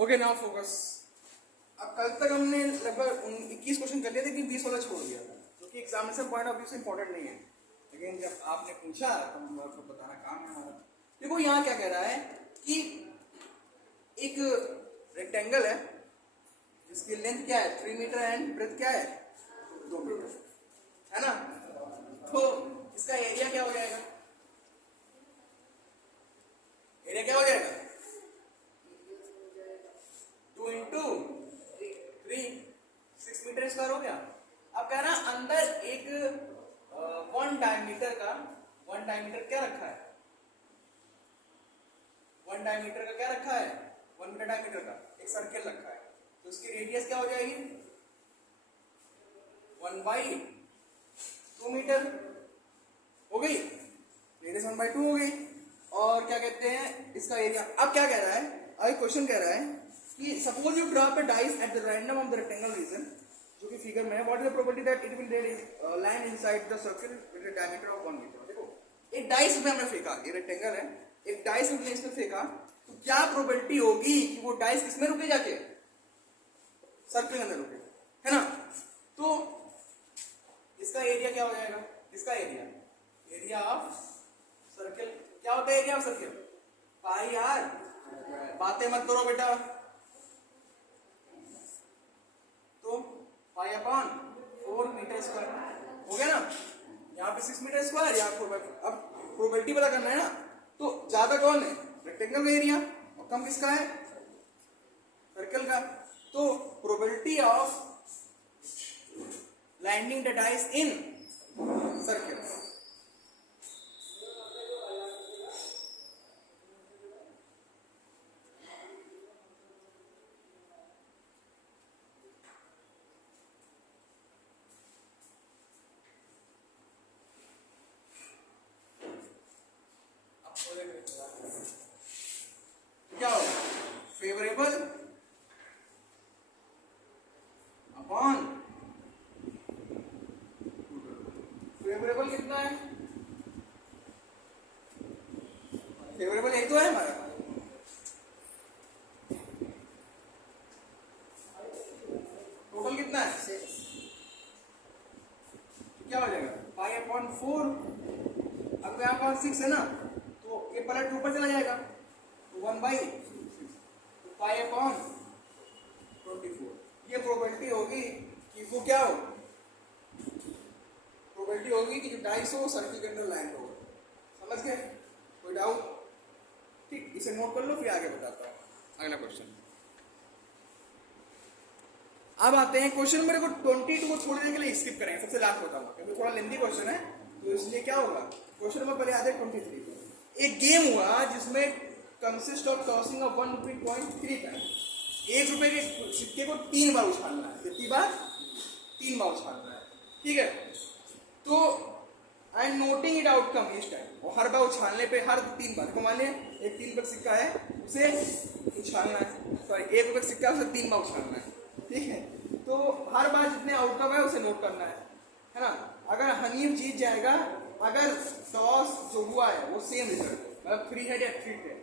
Okay now focus. अब कल तक हमने लगभग 21 क्वेश्चन कर लिए थे, लेकिन 20 वाला छोड़ दिया था क्योंकि एग्जामिनेशन पॉइंट ऑफ व्यू से इंपॉर्टेंट नहीं है। लेकिन जब आपने पूछा तो हम आपको बताना काम है हमारा। देखो यहाँ क्या कह रहा है कि एक रेक्टेंगल है जिसकी लेंथ क्या है 3 मीटर एंड ब्रेथ क्या है 2 मीटर, है ना। तो इसका एरिया क्या हो जाएगा? एरिया क्या हो जाएगा? 2 इंटू 3 6 मीटर स्क्वायर हो गया। अब कह रहा है अंदर एक 1 डायमीटर क्या रखा है? 1 डायमीटर का क्या रखा है? 1 मीटर डायमीटर का एक सर्किल रखा है। तो उसकी रेडियस क्या हो जाएगी? 1/2 मीटर हो गई। रेडियस 1/2 हो गई। और क्या कहते हैं इसका एरिया। अब क्या कह रहा है, अभी क्वेश्चन कह रहा है कि suppose you drop a dice at the random of the rectangle region, जो कि फिगर में है। What is the probability that it will land inside the circle with a diameter of 1 metre. देखो एक डाइस में हमने फेंका, ये रेक्टेंगल है, एक डाइस हमने इसमें फेंका, तो क्या प्रोबेबिलिटी होगी कि वो डाइस किसमें रुके? जाके सर्किल के अंदर रुके, है ना। तो इसका एरिया क्या हो जाएगा? इसका एरिया ऑफ सर्किल क्या होता है? Area of circle pi r. बातें मत करो बेटा। तो पाई अपॉन 4 मीटर स्क्वायर हो गया ना। यहाँ पे 6 मीटर स्क्वायर, यहाँ 4/4। अब प्रोबेबिलिटी पता करना है ना। तो ज्यादा कौन है? रेक्टेंगल का एरिया, और कम किसका है? सर्कल का। तो probability of landing the dice in circle, क्या होगा? फेवरेबल अपॉन फेवरेबल कितना है? फेवरेबल यही तो है हमारा। टोटल कितना है? 6। क्या हो जाएगा? Pi upon 4। अब यहाँ पर 6 है ना, तो ये पलट ऊपर चला जाएगा, तो 1/6। तो पाई अपॉन 24। ये प्रोबेबिलिटी होगी कि वो क्या हो? प्रोबेबिलिटी होगी कि जो डाइस हो सर्किल के अंदर लैंड हो। समझ गए? कोई डाउट? ठीक, इसे नोट कर लो, फिर आगे बताता हूँ अगला क्वेश्चन। अब आते हैं क्वेश्चन मेरे को 22 को छोड़ने के लिए स्किप करेंगे, सबसे लास्ट बताऊंगा क्योंकि थोड़ा लेंथी क्वेश्चन है, तो इसलिए क्या होगा। क्वेश्चन नंबर पहले आते हैं 23। एक गेम हुआ जिसमें consist of tossing of 1 rupee coin 3 times. 1 रुपए के सिक्के को 3 बार उछालना है। कितनी बार? 3 बार उछालना है, ठीक है। तो I am noting it outcome इस टाइम, और हर बार उछालने पे हर 3 बार को मान लिया एक 3 रुपए सिक्का है, उसे उछालना है। सॉरी 1 रुपए सिक्का है, उसे 3 बार उछालना है, ठीक है। तो हर बार जितने आउटकम है उसे नोट करना है ना। अगर हनीफ जीत जाएगा, अगर टॉस जो हुआ है वो सेम रिजल्ट, मतलब 3 हेड या 3 हेड,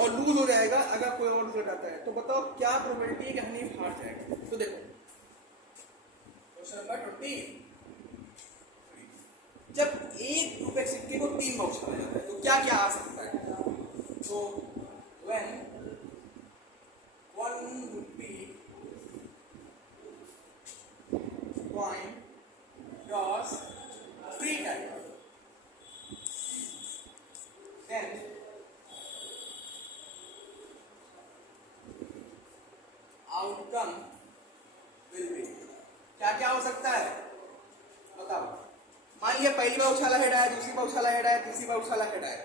और लूज हो जाएगा अगर कोई और रिजल्ट आता है, तो बताओ क्या प्रोबेबिलिटी है कि हनीफ हार जाएगा। तो देखो क्वेश्चन नंबर 20। जब 1 रुपए सिक्के को 3 बार उछाला जाता है तो क्या क्या आ सकता है? तो when 1 rupee coin toss 3 times, then outcome will be। क्या क्या हो सकता है बताओ। मान लिया पहली बार उछाला हेड आया, दूसरी बार उछाला हेड आया, तीसरी बार उछाला हेड आया,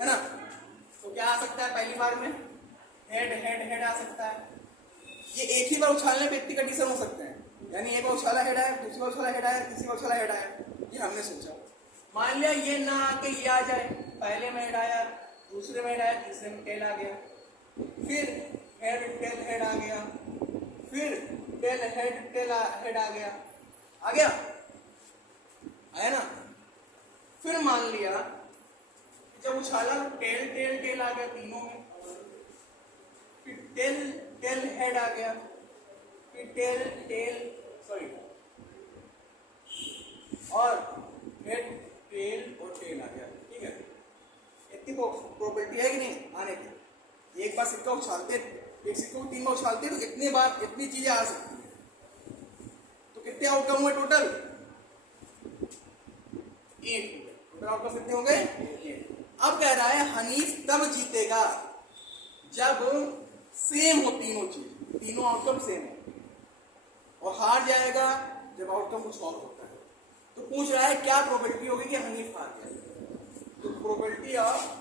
है ना। तो क्या आ सकता है? पहली बार में हेड हेड हेड आ सकता है। ये एक ही बार उछालने पे इतनी कंडीशन हो सकते हैं, यानी एक बार उछाला हेड आया, दूसरी बार उछाला हेड आया, तीसरी बार उछाला हेड आया। ये हमने सोचा। मान लिया ये ना आके ये आ जाए, पहले में हेड आया, दूसरे में हेड आया, तीसरे में टेल आ गया, फिर हेड टेल हेड आ गया, फिर टेल हेड टेल हेड आ गया आया ना। फिर मान लिया जब उछाला टेल टेल टेल आ गया तीनों में, टेल टेल हेड आ गया, फिर टेल टेल सॉरी और हेड टेल और टेल आ गया, ठीक है। इतनी प्रोबेबिलिटी है कि नहीं आने की। एक बार सिक्का उछालते, एक सिक्के को 3 बार उछालते तो इतनी बार इतनी चीजें आ सकती है। तो कितने आउटकम हुए टोटल? 8। टोटल आउटकम कितने हो गए? 8। अब कह रहा है हनीफ तब जीतेगा जब सेम हो तीनों चीज, तीनों आउटकम सेम हो, और हार जाएगा जब आउटकम कुछ और होता है। तो पूछ रहा है क्या प्रोबेबिलिटी होगी कि हनीफ हार जाएगा। तो प्रोबेबिलिटी ऑफ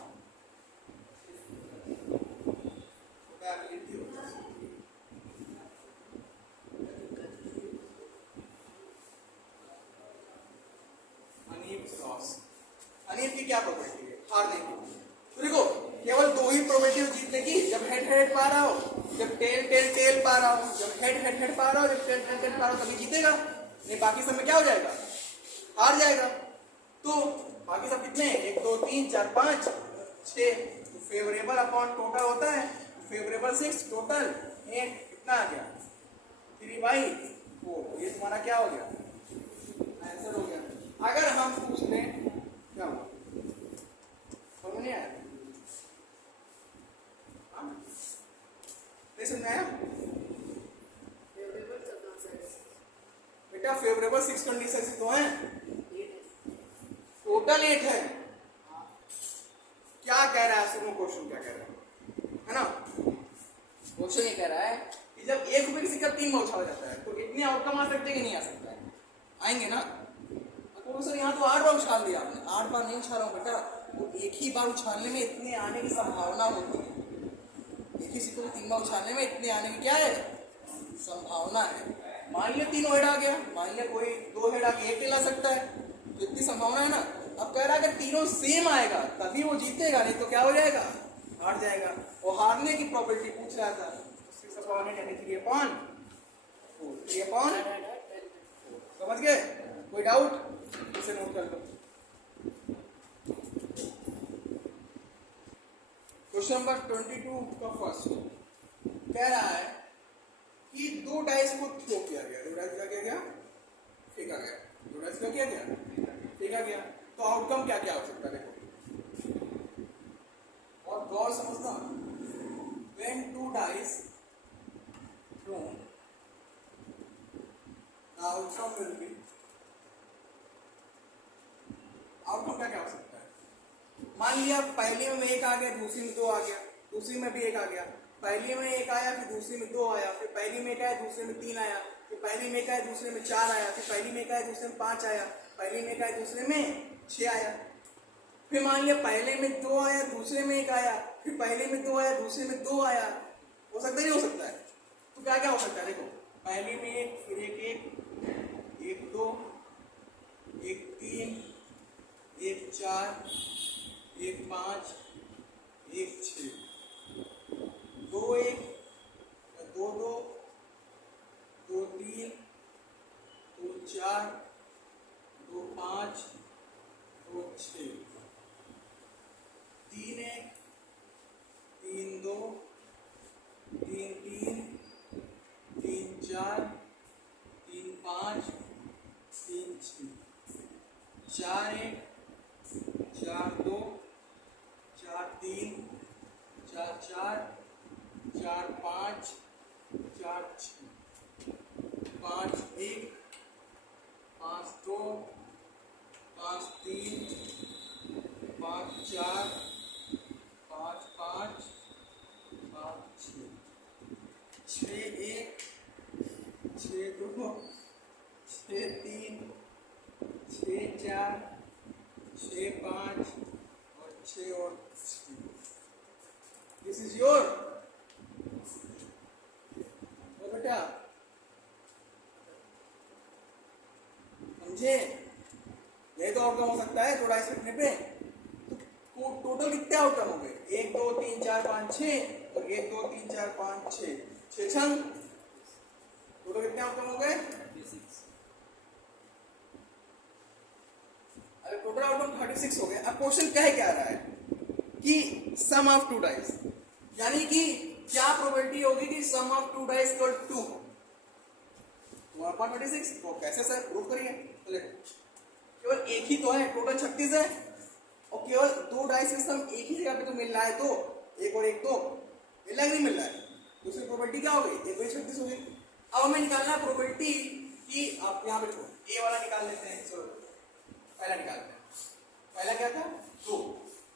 हनीफ की क्या प्रोबेबिलिटी है हारने की? तो देखो केवल 2 ही प्रोबेबिलिटी जीतने की, जब हेड हेड पा रहा हो, जब टेल टेल टेल पा रहा हो, जब हेड हेड हेड पा रहा हो, जब टेल टेल टेल पा रहा हो तभी जीतेगा, नहीं बाकी सब में क्या हो जाएगा? हार जाएगा। तो बाकी सब कितने हैं? 1 2 3 4 5 6। तो फेवरेबल अपॉन टोटल होता है, फेवरेबल 6 टोटल 8 कितना आ गया? 3/4। ये तुम्हारा क्या हो गया? आंसर हो गया। अगर हम पूछ लें क्या हुआ, समझ नहीं आया? नहीं समझ में आया बेटा? फेवरेबल 6 कंडीशन तो है, टोटल 8 है। क्या कह रहा है? सुनो क्वेश्चन क्या कह रहा है ना? क्वेश्चन ये कह रहा है कि जब 1 रुपए की सिक्का 3 बार उछाला जाता है तो इतने आउटकम आ सकते हैं कि नहीं आ सकता है? आएंगे ना। तो सर यहाँ तो 8 बार उछाल दिया आपने। 8 बार नहीं उछाला हूँ बेटा, वो एक ही बार उछालने में इतने आने की संभावना होती है। एक ही सिक्के को 3 बार उछालने में इतने आने की क्या है? संभावना है। मान लिया 3 हेड आ गया, मान लिया कोई 2 हेड आके 1 टेल आ सकता है, तो इतनी संभावना है ना। अब कह रहा है अगर तीनों सेम आएगा तभी वो जीतेगा, नहीं तो क्या हो जाएगा? हार जाएगा। और हारने की प्रोबेबिलिटी पूछ रहा था, समझ गए? कोई डाउट? इसे नोट कर लो। क्वेश्चन नंबर 22 का फर्स्ट कह रहा है कि 2 डाइस को थ्रो किया गया, 2 डाइस का किया गया? फेंका गया। 2 डाइस का किया गया? फेंका गया। तो आउटकम क्या क्या हो सकता है? देखो और गौर समझना। When 2 dice thrown, the outcome will be, outcome क्या क्या हो सकता है? मान लिया पहली में 1 आ गया, दूसरी में 2 आ गया, दूसरी में भी 1 आ गया, पहली में 1 आया, फिर दूसरी में 2 आया, फिर पहली में 1 आया, दूसरे में 3 आया, फिर पहली में 1 आया, दूसरे में 4 आया, फिर पहली में 1 आया, दूसरे में 5 आया, पहली में 1 आया, दूसरे में 6 आया। फिर मान लिया पहले में 2 आया, दूसरे में 1 आया, फिर पहले में 2 आया, दूसरे में 2 आया। हो सकता है नहीं हो सकता है? तो क्या क्या हो सकता है? देखो पहली में 1, फिर 1 2 1 3 1 4 1 5 1 6 2 1 2 2 2 3 2 4 2 5 2 6 3 1 3 2 3 3 3 4 3 5 3 6 4 1 4 2 4 3 4 4 4 5 4 6 5 1 5 2 5 3 5 4 5 5 5 6 1 6 2 6 3 6 4 6 5 और 6 और 6। दिस इज योर बेटा, समझे? यही तो आउटकम हो सकता है 2 डाइस रखने पे। तो टोटल कितने आउटकम हो गए? 1 2 3 4 5 6 और 1 2 3 4 5 6 6 छंग। टोटल कितने आउटकम हो गए? 36। अरे टोटल आउटकम 36 हो गए। अब क्वेश्चन कह क्या रहा है कि सम ऑफ 2 डाइस, यानी कि क्या प्रोबेबिलिटी होगी कि sum of two dice equal to 1/26? तो कैसे सर प्रूव करिए? तो देखो केवल एक ही तो है, टोटल 36 है और केवल दो डाइस का सम एक ही जगह पे तो मिल रहा है, तो एक और एक तो मिल रहा है, नहीं मिल रहा है, दूसरी प्रोबेबिलिटी क्या हो गई? एक वही 36 हो गई। अब हमें निकालना है प्रोबेबिलिटी कि आप यहाँ पे छोड़ो, ए वाला निकाल लेते हैं। चलो पहला निकालते हैं। पहला क्या था? दो,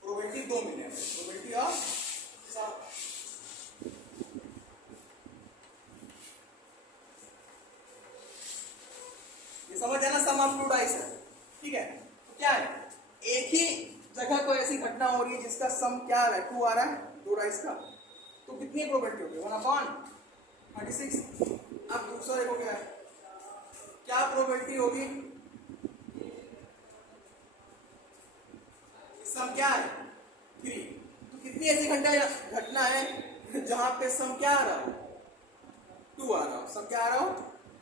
प्रोबेबिलिटी दो मिले, प्रोबेबिलिटी ऑफ ये समझ जाना, सम ऑफ टू डाइस है, ठीक है। तो क्या है, एक ही जगह कोई ऐसी घटना हो रही है जिसका सम क्या आ रहा है? 2 आ रहा है, दो डाइस का, तो कितनी प्रोबेबिलिटी होगी? 1/36। अब दूसरा देखो क्या है, क्या प्रोबेबिलिटी होगी? सम क्या है? 3। तो कितनी ऐसी घटना है जहां पे सम क्या आ रहा हो? 2 आ रहा हो। सम क्या आ रहा हो?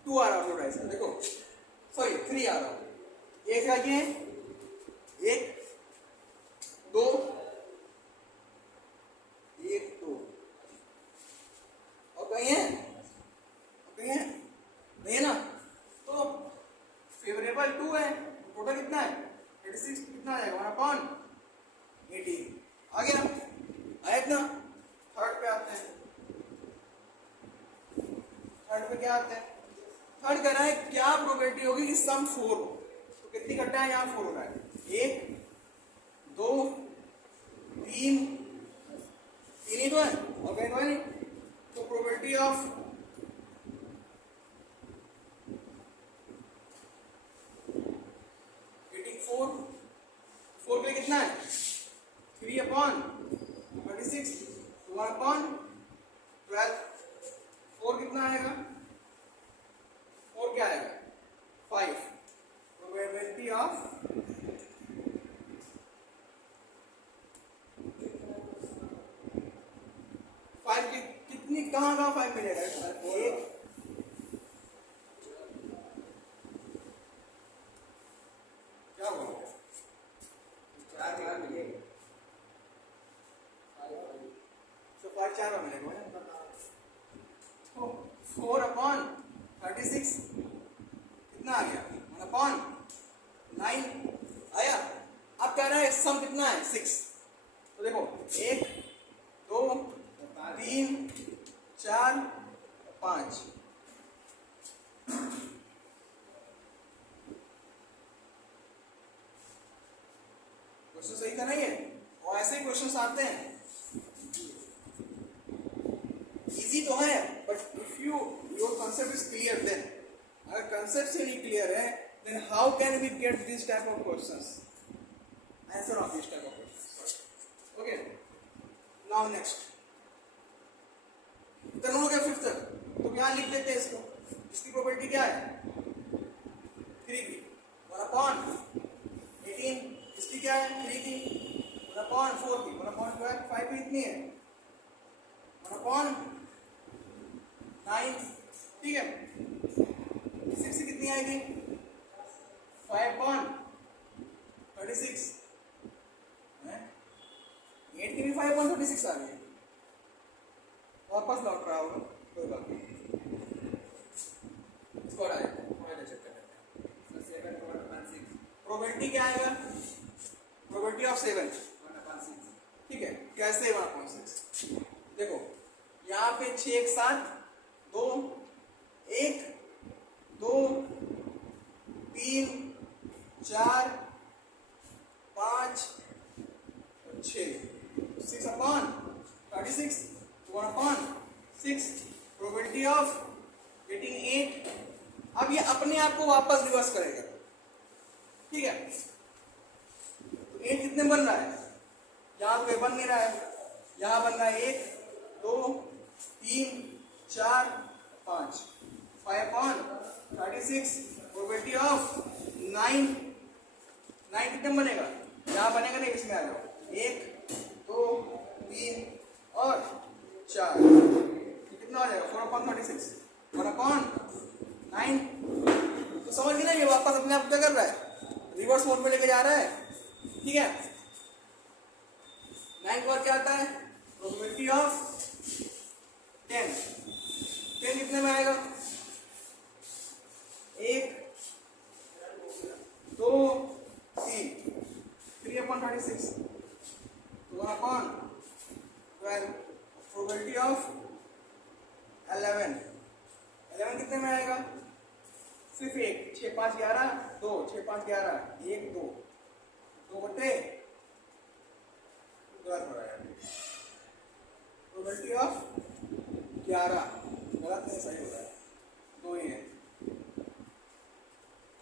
2 आ रहा हो। डाइस का देखो, सॉरी 3 आ रहा हो। एक आगे, एक दो, एक दो, और कहीं है? कहीं है? नहीं है ना? तो फेवरेबल 2 है, टोटल कितना है? 36। कितना आएगा? 1/18 आ गया, आया इतना। थर्ड पे आते हैं। थर्ड पे क्या आते हैं? थर्ड कह रहा है क्या प्रोबेबिलिटी होगी कि सम 4 हो? तो कितनी घटना है यहाँ? 4 हो रहा है। 1 2 3, 3 ही तो है और कहीं तो है नहीं। तो प्रोबेबिलिटी ऑफ गेटिंग 4 के लिए कितना है? 3/36, 1/12। 4 कितना आएगा? 4 क्या आएगा? 5। प्रोबेबिलिटी ऑफ कितनी, कहाँ 5 मिलेगा? एक, क्या होगा? 4 मिलेगा, तो 5 4 मिलेगा। 4/36 कितना आ गया? 1/9 आया। अब कह रहा है सम कितना है? 6। तो देखो 1 2 3 4 5। क्वेश्चन सही था नहीं है? और ऐसे ही क्वेश्चन आते हैं, इजी तो है, but if your concept is clear, then अगर कंसेप्ट से नहीं क्लियर है, then how can we get this type of questions, answer of this type of questions? Okay, now next इतना हो गया 5th तक। तो यहाँ लिख देते हैं इसको। इसकी प्रोबेबिलिटी क्या है? 3 की 1/18। इसकी क्या है? 3 की 1/4 की 1/12। 5 की इतनी है 1/9, ठीक है। 6 की कितनी आएगी? 5/36। 8 की भी 5/36 आ गई, वापस लौट रहा होगा, कोई बात नहीं। इसको चेक कर लेते हैं। प्रोबेबिलिटी क्या आएगा? प्रोबेबिलिटी ऑफ 7, ठीक है। कैसे 1/6? देखो यहाँ पे 6 एक साथ, 2 1 2 3 4 5 6, 6/36, 1/6। Probability of getting 8। अब ये अपने आप को वापस रिवर्स करेगा, ठीक है। तो 8 कितने बन रहा है? यहाँ पे बन नहीं रहा है, यहाँ बन रहा है 1 2 3 4 5। 5/36। प्रोबेबिलिटी ऑफ 9 कितने बनेगा? यहाँ बनेगा नहीं, इसमें आ जाओ। 1 2 3 और 4, कितना हो जाएगा? 4/36, 1/9। तो समझ गए ना, ये वापस अपने आप क्या कर रहा है? रिवर्स मोड में लेके जा रहा है, ठीक है। 9 पर क्या आता है? प्रोबेबिलिटी ऑफ ऑफ 11 कितने में आएगा? सिर्फ एक, 6 5 11 2, 6 5 11 1 2 2 बटे प्रोबेबिलिटी ऑफ 11, गलत नहीं, सही हो रहा है, 2 ही है,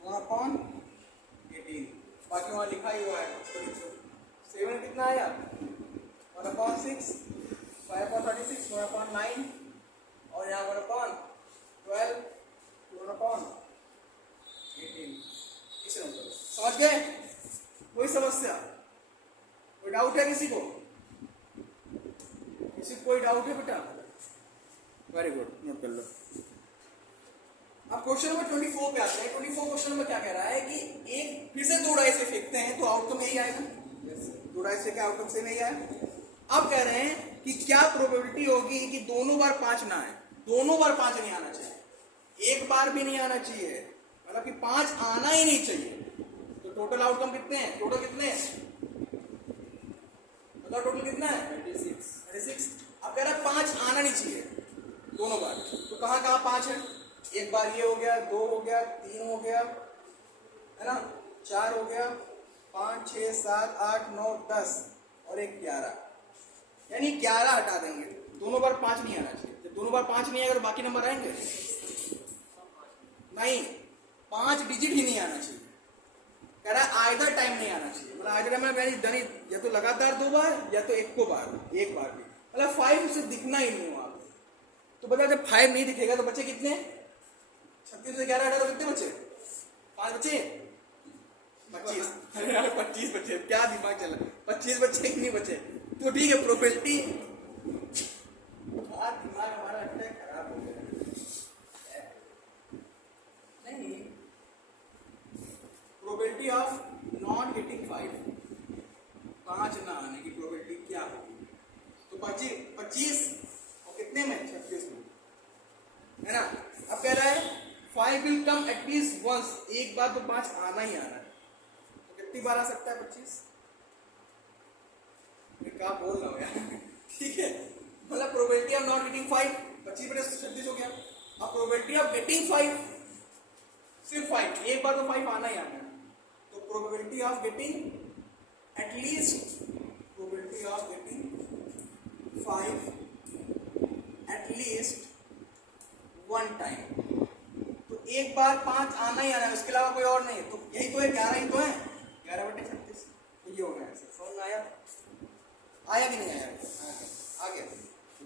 1/18, बाकी वहाँ लिखा ही हुआ है। 7 कितना आया? 1/6, 5/36, 1/9 और यहाँ 1/12, 2/18। इसे समझ गए? कोई समस्या, कोई डाउट है किसी को? किसी को कोई डाउट है बेटा? वेरी गुड, नोट कर लो। अब क्वेश्चन नंबर 24 पे आते हैं। 24 क्वेश्चन में क्या कह रहा है कि एक फिर से 2 डाइस से फेंकते हैं तो आउटकम यही आएगा। 2 डाइस से क्या आउटकम सेम यही आएगा। अब कह रहे हैं कि क्या प्रोबेबिलिटी होगी कि दोनों बार 5 ना आए? दोनों बार 5 नहीं आना चाहिए, एक बार भी नहीं आना चाहिए, मतलब कि 5 आना ही नहीं चाहिए। तो टोटल आउटकम कितने हैं? टोटल कितने हैं? मतलब टोटल कितना है? 36। अब कह रहा है 5 आना नहीं चाहिए दोनों बार। तो कहाँ कहाँ 5 है? एक बार ये हो गया, 2 हो गया, 3 हो गया, है ना, 4 हो गया, 5 6 7 8 9 10 और एक 11, यानी 11 हटा देंगे। दोनों बार 5 नहीं आना चाहिए। जब दोनों बार 5 नहीं आएगा तो बाकी नंबर आएंगे नहीं, 5 डिजिट ही नहीं आना चाहिए। कह रहा है आइदर टाइम नहीं आना चाहिए, मतलब आइदर टाइम में या तो लगातार 2 बार या तो एक बार भी, मतलब 5 उसे दिखना ही नहीं हुआ। तो बता जब 5 नहीं दिखेगा तो बचे कितने? 36 से 11 हटा तो कितने बचे? 5 बचे, 25। अरे यार 25 बचे, क्या दिमाग चला, 25 बचे कि नहीं बचे? तो ठीक है, प्रोबेबिलिटी, दिमाग हमारा लगता है खराब हो गया। नहीं, प्रोबेबिलिटी ऑफ नॉट गेटिंग 5 ना आने की प्रोबेबिलिटी क्या होगी? तो 25 और कितने में? 36 में, है ना। अब कह रहा है 5 विल कम एटलीस्ट वंस, एक बार तो 5 आना ही आना है। तो कितनी बार आ सकता है? 25। क्या बोल रहा हूँ यार ठीक है, मतलब प्रोबेबिलिटी ऑफ नॉट गेटिंग 5 25 बटे 36 हो गया। अब प्रोबेबिलिटी ऑफ गेटिंग 5 सिर्फ 5, एक बार तो 5 आना ही आना है। तो probability of getting at least, probability of getting 5 at least 1 time. तो एक बार 5 आना ही आना है, उसके अलावा कोई और नहीं है। तो यही तो है, 11 ही तो है, 11 बटे 36। तो ये होना है। समझ में आया? आया कि नहीं आया? आ गया।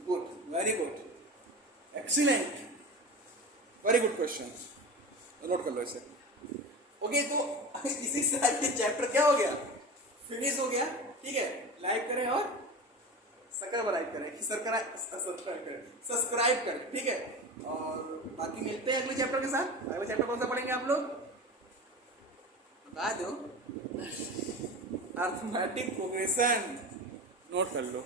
Good, very good, excellent, very good question. Note कर लो इसे। ओके, तो इसी से आज के चैप्टर क्या हो गया? फिनिश हो गया। ठीक है, लाइक करें और सब्सक्राइब करें, ठीक है। और बाकी मिलते हैं अगले चैप्टर के साथ। अगले चैप्टर कौन सा पढ़ेंगे आप लोग? बता दो। अर्थमेटिक प्रोग्रेशन, नोट कर लो।